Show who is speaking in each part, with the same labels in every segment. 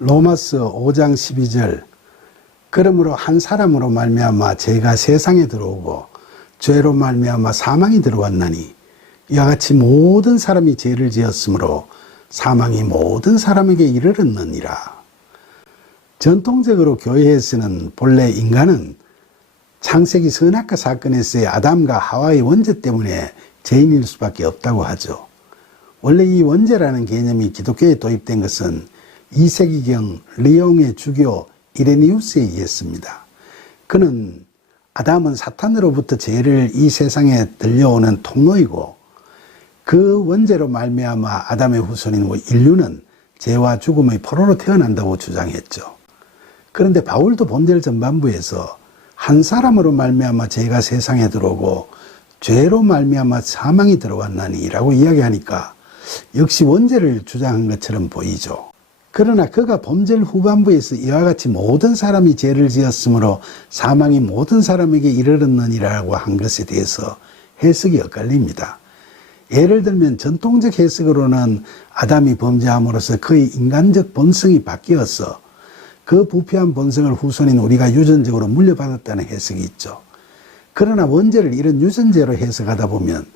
Speaker 1: 로마스 5장 12절 그러므로 한 사람으로 말미암아 죄가 세상에 들어오고 죄로 말미암아 사망이 들어왔나니 이와 같이 모든 사람이 죄를 지었으므로 사망이 모든 사람에게 이르렀느니라. 전통적으로 교회에서는 본래 인간은 창세기 선악과 사건에서의 아담과 하와의 원죄 때문에 죄인일 수밖에 없다고 하죠. 원래 이 원죄라는 개념이 기독교에 도입된 것은 2세기경 리옹의 주교 이레니우스에 의했습니다. 그는 아담은 사탄으로부터 죄를 이 세상에 들려오는 통로이고 그 원죄로 말미암아 아담의 후손인 인류는 죄와 죽음의 포로로 태어난다고 주장했죠. 그런데 바울도 본절 전반부에서 한 사람으로 말미암아 죄가 세상에 들어오고 죄로 말미암아 사망이 들어왔나니라고 이야기하니까 역시 원죄를 주장한 것처럼 보이죠. 그러나 그가 범죄 후반부에서 이와 같이 모든 사람이 죄를 지었으므로 사망이 모든 사람에게 이르렀느니라고 한 것에 대해서 해석이 엇갈립니다. 예를 들면 전통적 해석으로는 아담이 범죄함으로써 그의 인간적 본성이 바뀌어서 그 부패한 본성을 후손인 우리가 유전적으로 물려받았다는 해석이 있죠. 그러나 원죄를 이런 유전제로 해석하다 보면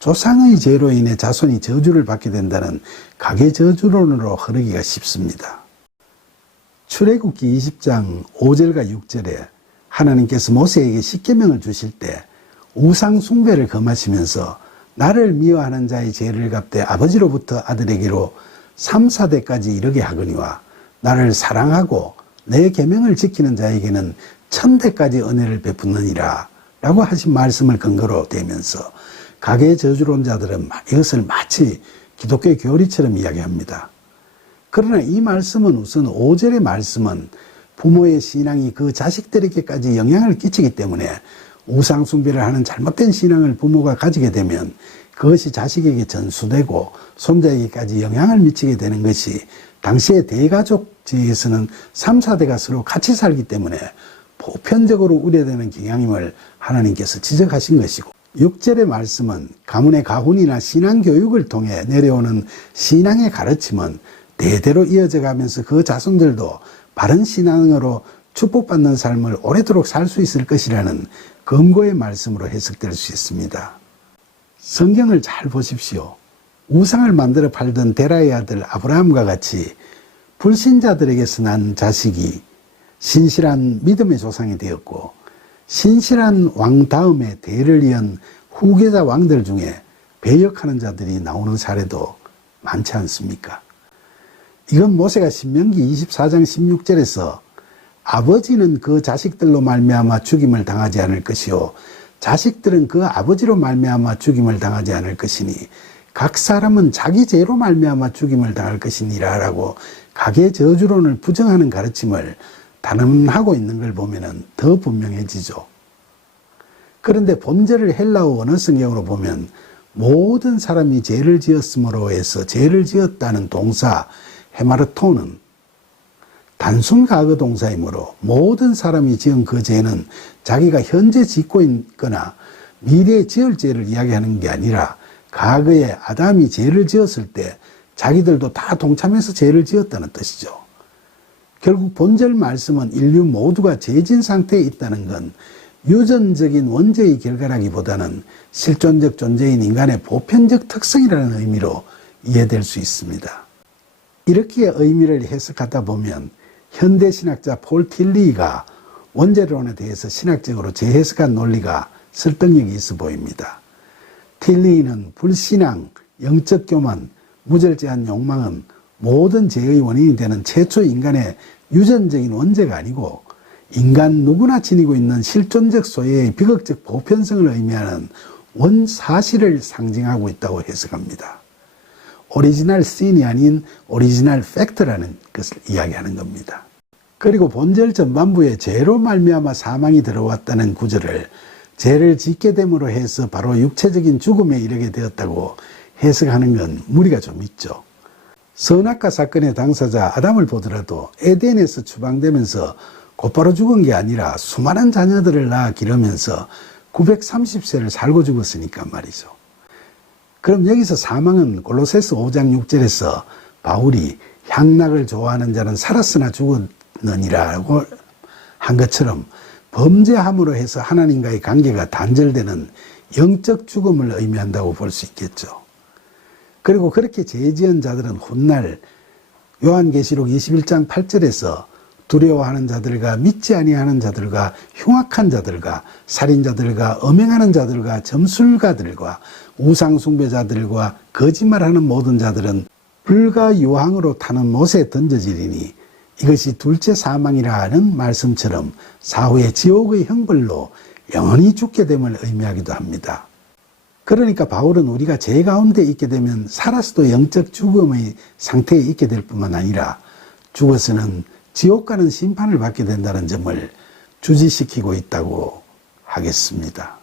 Speaker 1: 조상의 죄로 인해 자손이 저주를 받게 된다는 가계 저주론으로 흐르기가 쉽습니다. 출애굽기 20장 5절과 6절에 하나님께서 모세에게 십계명을 주실 때 우상 숭배를 금하시면서 나를 미워하는 자의 죄를 갚되 아버지로부터 아들에게로 3, 4대까지 이르게 하거니와 나를 사랑하고 내 계명을 지키는 자에게는 천대까지 은혜를 베푸느니라 라고 하신 말씀을 근거로 대면서 가계 저주론자들은 이것을 마치 기독교의 교리처럼 이야기합니다. 그러나 이 말씀은 우선 5절의 말씀은 부모의 신앙이 그 자식들에게까지 영향을 끼치기 때문에 우상숭배를 하는 잘못된 신앙을 부모가 가지게 되면 그것이 자식에게 전수되고 손자에게까지 영향을 미치게 되는 것이 당시의 대가족지에서는 3, 4대가 서로 같이 살기 때문에 보편적으로 우려되는 경향임을 하나님께서 지적하신 것이고 6절의 말씀은 가문의 가훈이나 신앙교육을 통해 내려오는 신앙의 가르침은 대대로 이어져 가면서 그 자손들도 바른 신앙으로 축복받는 삶을 오래도록 살 수 있을 것이라는 검거의 말씀으로 해석될 수 있습니다. 성경을 잘 보십시오. 우상을 만들어 팔던 데라의 아들 아브라함과 같이 불신자들에게서 난 자식이 신실한 믿음의 조상이 되었고 신실한 왕 다음에 대를 이은 후계자 왕들 중에 배역하는 자들이 나오는 사례도 많지 않습니까? 이건 모세가 신명기 24장 16절에서 아버지는 그 자식들로 말미암아 죽임을 당하지 않을 것이요 자식들은 그 아버지로 말미암아 죽임을 당하지 않을 것이니 각 사람은 자기 죄로 말미암아 죽임을 당할 것이니라라고 가계 저주론을 부정하는 가르침을 단언하고 있는 걸 보면은 더 분명해지죠. 그런데 본절을 헬라어 원어 성경으로 보면 모든 사람이 죄를 지었으므로 해서 죄를 지었다는 동사 헤마르토는 단순 과거 동사이므로 모든 사람이 지은 그 죄는 자기가 현재 짓고 있거나 미래에 지을 죄를 이야기하는 게 아니라 과거에 아담이 죄를 지었을 때 자기들도 다 동참해서 죄를 지었다는 뜻이죠. 결국 본절 말씀은 인류 모두가 죄진 상태에 있다는 건 유전적인 원죄의 결과라기보다는 실존적 존재인 인간의 보편적 특성이라는 의미로 이해될 수 있습니다. 이렇게 의미를 해석하다 보면 현대 신학자 폴 틸리가 원죄론에 대해서 신학적으로 재해석한 논리가 설득력이 있어 보입니다. 틸리는 불신앙, 영적 교만, 무절제한 욕망은 모든 죄의 원인이 되는 최초 인간의 유전적인 원죄가 아니고 인간 누구나 지니고 있는 실존적 소유의 비극적 보편성을 의미하는 원사실을 상징하고 있다고 해석합니다. 오리지널 씬이 아닌 오리지널 팩트라는 것을 이야기하는 겁니다. 그리고 본절 전반부에 죄로 말미암아 사망이 들어왔다는 구절을 죄를 짓게 됨으로 해서 바로 육체적인 죽음에 이르게 되었다고 해석하는 건 무리가 좀 있죠. 선악과 사건의 당사자 아담을 보더라도 에덴에서 추방되면서 곧바로 죽은 게 아니라 수많은 자녀들을 낳아 기르면서 930세를 살고 죽었으니까 말이죠. 그럼 여기서 사망은 골로새서 5장 6절에서 바울이 향락을 좋아하는 자는 살았으나 죽었느니라고 한 것처럼 범죄함으로 해서 하나님과의 관계가 단절되는 영적 죽음을 의미한다고 볼 수 있겠죠. 그리고 그렇게 죄 지은 자들은 훗날 요한계시록 21장 8절에서 두려워하는 자들과 믿지 아니하는 자들과 흉악한 자들과 살인자들과 엄행하는 자들과 점술가들과 우상숭배자들과 거짓말하는 모든 자들은 불과 유황으로 타는 못에 던져지리니 이것이 둘째 사망이라 하는 말씀처럼 사후에 지옥의 형벌로 영원히 죽게 됨을 의미하기도 합니다. 그러니까 바울은 우리가 죄 가운데 있게 되면 살아서도 영적 죽음의 상태에 있게 될 뿐만 아니라 죽어서는 지옥 가는 심판을 받게 된다는 점을 주지시키고 있다고 하겠습니다.